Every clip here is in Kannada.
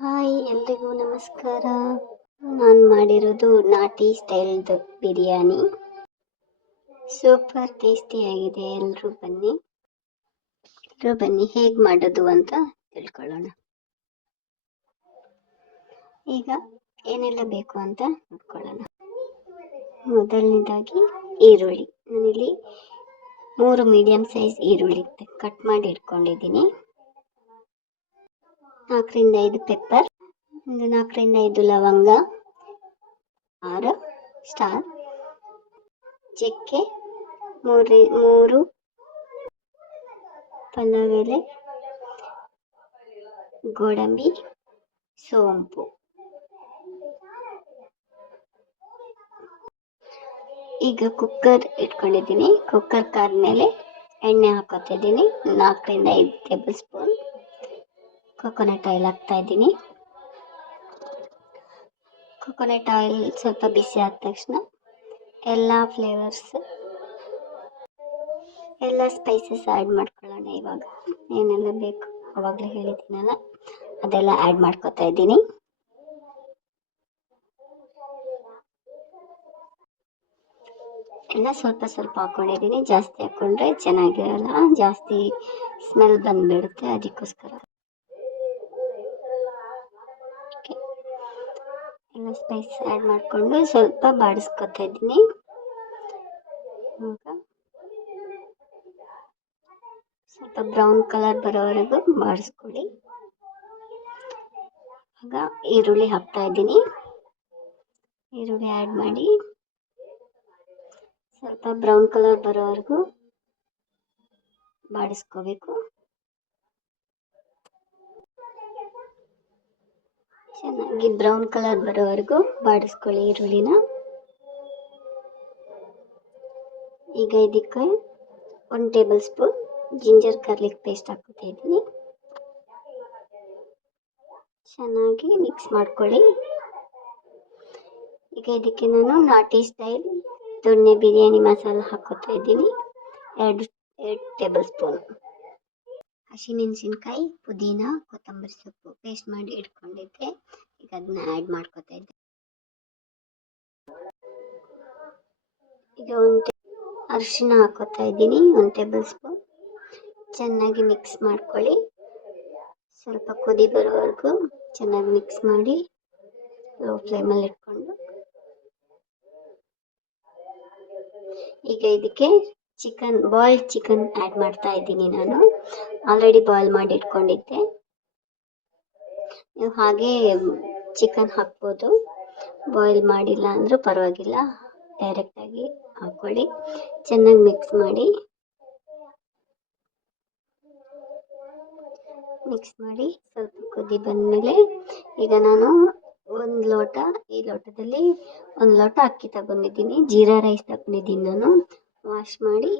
ಹಾಯ್ ಎಲ್ರಿಗೂ ನಮಸ್ಕಾರ. ನಾನು ಮಾಡಿರೋದು ನಾಟಿ ಸ್ಟೈಲ್ದು ಬಿರಿಯಾನಿ. ಸೂಪರ್ ಟೇಸ್ಟಿಯಾಗಿದೆ. ಎಲ್ಲರೂ ಬನ್ನಿ ಹೇಗೆ ಮಾಡೋದು ಅಂತ ತಿಳ್ಕೊಳ್ಳೋಣ. ಈಗ ಏನೆಲ್ಲ ಬೇಕು ಅಂತ ನೋಡ್ಕೊಳ್ಳೋಣ. ಮೊದಲನೇದಾಗಿ ಈರುಳ್ಳಿ. ನಾನಿಲ್ಲಿ 3 ಮೀಡಿಯಂ ಸೈಜ್ ಈರುಳ್ಳಿ ಕಟ್ ಮಾಡಿ ಇಟ್ಕೊಂಡಿದ್ದೀನಿ. 4 ರಿಂದ 5 ಪೆಪ್ಪರ್, 4 ರಿಂದ 5 ಲವಂಗ, 6 ಸ್ಟಾರ್, ಚಕ್ಕೆ, 3 ಪಲಾವ್ ಎಲೆ, ಗೋಡಂಬಿ, ಸೋಂಪು. ಈಗ ಕುಕ್ಕರ್ ಇಟ್ಕೊಂಡಿದ್ದೀನಿ. ಕುಕ್ಕರ್ ಕಾದ್ಮೇಲೆ ಎಣ್ಣೆ ಹಾಕೋತಾ ಇದ್ದೀನಿ. 4 ರಿಂದ 5 ಟೇಬಲ್ ಸ್ಪೂನ್ ಕೊಕೊನಟ್ ಆಯಿಲ್ ಹಾಕ್ತಾ ಇದ್ದೀನಿ. ಕೊಕೊನಟ್ ಆಯಿಲ್ ಸ್ವಲ್ಪ ಬಿಸಿ ಆದ ತಕ್ಷಣ ಎಲ್ಲ ಫ್ಲೇವರ್ಸ್, ಎಲ್ಲ ಸ್ಪೈಸಸ್ ಆ್ಯಡ್ ಮಾಡ್ಕೊಳ್ಳೋಣ. ಇವಾಗ ಏನೆಲ್ಲ ಬೇಕು ಅವಾಗಲೇ ಹೇಳಿದ್ದೀನಲ್ಲ, ಅದೆಲ್ಲ ಆ್ಯಡ್ ಮಾಡ್ಕೊತಾ ಇದ್ದೀನಿ. ಎಲ್ಲ ಸ್ವಲ್ಪ ಸ್ವಲ್ಪ ಹಾಕ್ಕೊಂಡಿದ್ದೀನಿ. ಜಾಸ್ತಿ ಹಾಕ್ಕೊಂಡ್ರೆ ಚೆನ್ನಾಗಿರಲ್ಲ, ಜಾಸ್ತಿ ಸ್ಮೆಲ್ ಬಂದುಬಿಡುತ್ತೆ. ಅದಕ್ಕೋಸ್ಕರ ಎಲ್ಲ ಸ್ಪೈಸ್ ಆ್ಯಡ್ ಮಾಡಿಕೊಂಡು ಸ್ವಲ್ಪ ಬಾಡಿಸ್ಕೊತಾ ಇದ್ದೀನಿ. ಸ್ವಲ್ಪ ಬ್ರೌನ್ ಕಲರ್ ಬರೋವರೆಗೂ ಬಾಡಿಸ್ಕೊಳ್ಳಿ. ಆಗ ಈರುಳ್ಳಿ ಹಾಕ್ತಾ ಇದ್ದೀನಿ. ಈರುಳ್ಳಿ ಆ್ಯಡ್ ಮಾಡಿ ಸ್ವಲ್ಪ ಬ್ರೌನ್ ಕಲರ್ ಬರೋವರೆಗೂ ಬಾಡಿಸ್ಕೋಬೇಕು. ಚೆನ್ನಾಗಿ ಬ್ರೌನ್ ಕಲರ್ ಬರೋವರೆಗೂ ಬಾಡಿಸ್ಕೊಳ್ಳಿ ಈರುಳ್ಳಿನ. ಈಗ ಇದಕ್ಕೆ 1 table spoon ginger garlic paste ಹಾಕ್ತಾ ಇದ್ದೀನಿ. ಚೆನ್ನಾಗಿ ಮಿಕ್ಸ್ ಮಾಡ್ಕೊಳ್ಳಿ. ಈಗ ಇದಕ್ಕೆ ನಾನು ನಾಟಿ ಸ್ಟೈಲ್ ದೊಣ್ಣೆ ಬಿರಿಯಾನಿ ಮಸಾಲ ಹಾಕೋತಾ ಇದ್ದೀನಿ. 2 ಟೇಬಲ್ ಸ್ಪೂನ್. ಹಸಿಮೆಣಸಿನ್ಕಾಯಿ, ಪುದೀನ, ಕೊತ್ತಂಬರಿ ಸೊಪ್ಪು ಪೇಸ್ಟ್ ಮಾಡಿ ಇಟ್ಕೊಂಡಿದ್ದೆ. ಈಗ ಅದನ್ನ ಆ್ಯಡ್ ಮಾಡ್ಕೊತಾ ಇದ್ದೆ. ಈಗ ಅರಿಶಿನ ಹಾಕೋತಾ ಇದ್ದೀನಿ, 1 ಟೇಬಲ್ ಸ್ಪೂನ್. ಚೆನ್ನಾಗಿ ಮಿಕ್ಸ್ ಮಾಡ್ಕೊಳ್ಳಿ. ಸ್ವಲ್ಪ ಕುದಿ ಬರೋವರೆಗೂ ಚೆನ್ನಾಗಿ ಮಿಕ್ಸ್ ಮಾಡಿ ಲೋ ಫ್ಲೇಮಲ್ಲಿ ಇಟ್ಕೊಂಡು. ಈಗ ಇದಕ್ಕೆ ಬಾಯ್ಲ್ಡ್ ಚಿಕನ್ ಆ್ಯಡ್ ಮಾಡ್ತಾ ಇದ್ದೀನಿ. ನಾನು ಆಲ್ರೆಡಿ ಬಾಯ್ಲ್ ಮಾಡಿ ಇಟ್ಕೊಂಡಿದ್ದೆ. ನೀವು ಹಾಗೆ ಚಿಕನ್ ಹಾಕ್ಬೋದು, ಬಾಯ್ಲ್ ಮಾಡಿಲ್ಲ ಅಂದರೂ ಪರವಾಗಿಲ್ಲ, ಡೈರೆಕ್ಟಾಗಿ ಹಾಕ್ಕೊಳ್ಳಿ. ಚೆನ್ನಾಗಿ ಮಿಕ್ಸ್ ಮಾಡಿ ಸ್ವಲ್ಪ ಕುದಿ ಬಂದಮೇಲೆ ಈಗ ನಾನು ಈ ಲೋಟದಲ್ಲಿ 1 ಲೋಟ ಅಕ್ಕಿ ತಗೊಂಡಿದ್ದೀನಿ. ಜೀರಾ ರೈಸ್ ತಗೊಂಡಿದ್ದೀನಿ. ನಾನು ವಾಶ್ ಮಾಡಿ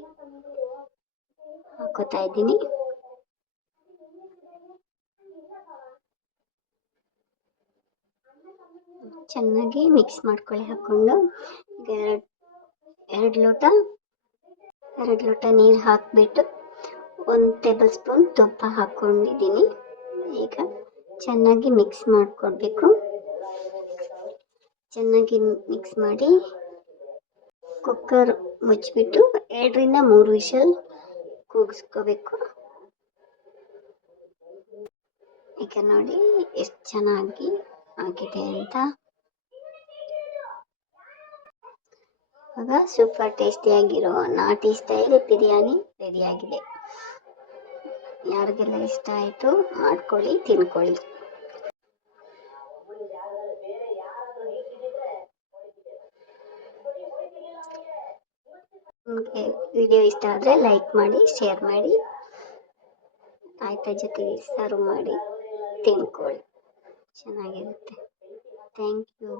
ಹಾಕೋತಾ ಇದ್ದೀನಿ. ಚೆನ್ನಾಗಿ ಮಿಕ್ಸ್ ಮಾಡ್ಕೊಳ್ಳಿ ಹಾಕ್ಕೊಂಡು. ಈಗ 2 ಲೋಟ ನೀರು ಹಾಕಿಬಿಟ್ಟು 1 ಟೇಬಲ್ ಸ್ಪೂನ್ ತುಪ್ಪ ಹಾಕ್ಕೊಂಡಿದ್ದೀನಿ. ಈಗ ಚೆನ್ನಾಗಿ ಮಿಕ್ಸ್ ಮಾಡಿಕೊಡ್ಬೇಕು. ಚೆನ್ನಾಗಿ ಮಿಕ್ಸ್ ಮಾಡಿ ಕುಕ್ಕರ್ ಮುಚ್ಚಿಬಿಟ್ಟು 2 ರಿಂದ 3 ವಿಷಲ್ ಕೂಗಿಸ್ಕೋಬೇಕು. ಈಗ ನೋಡಿ ಎಷ್ಟು ಚೆನ್ನಾಗಿ ಆಗಿದೆ ಅಂತ. ಆಗ ಸೂಪರ್ ಟೇಸ್ಟಿಯಾಗಿರೋ ನಾಟಿ ಸ್ಟೈಲ್ ಬಿರಿಯಾನಿ ರೆಡಿಯಾಗಿದೆ. ಯಾರಿಗೆಲ್ಲ ಇಷ್ಟ ಆಯಿತು ಮಾಡ್ಕೊಳ್ಳಿ, ತಿನ್ಕೊಳ್ಳಿ. ನಿಮಗೆ ವಿಡಿಯೋ ಇಷ್ಟ ಆದರೆ ಲೈಕ್ ಮಾಡಿ, ಶೇರ್ ಮಾಡಿ, ಆಯ್ತಾ ಜೊತೆಗೆ ಸರ್ವ್ ಮಾಡಿ ತಿನ್ಕೊಳ್ಳಿ. ಚೆನ್ನಾಗಿರುತ್ತೆ. Thank you.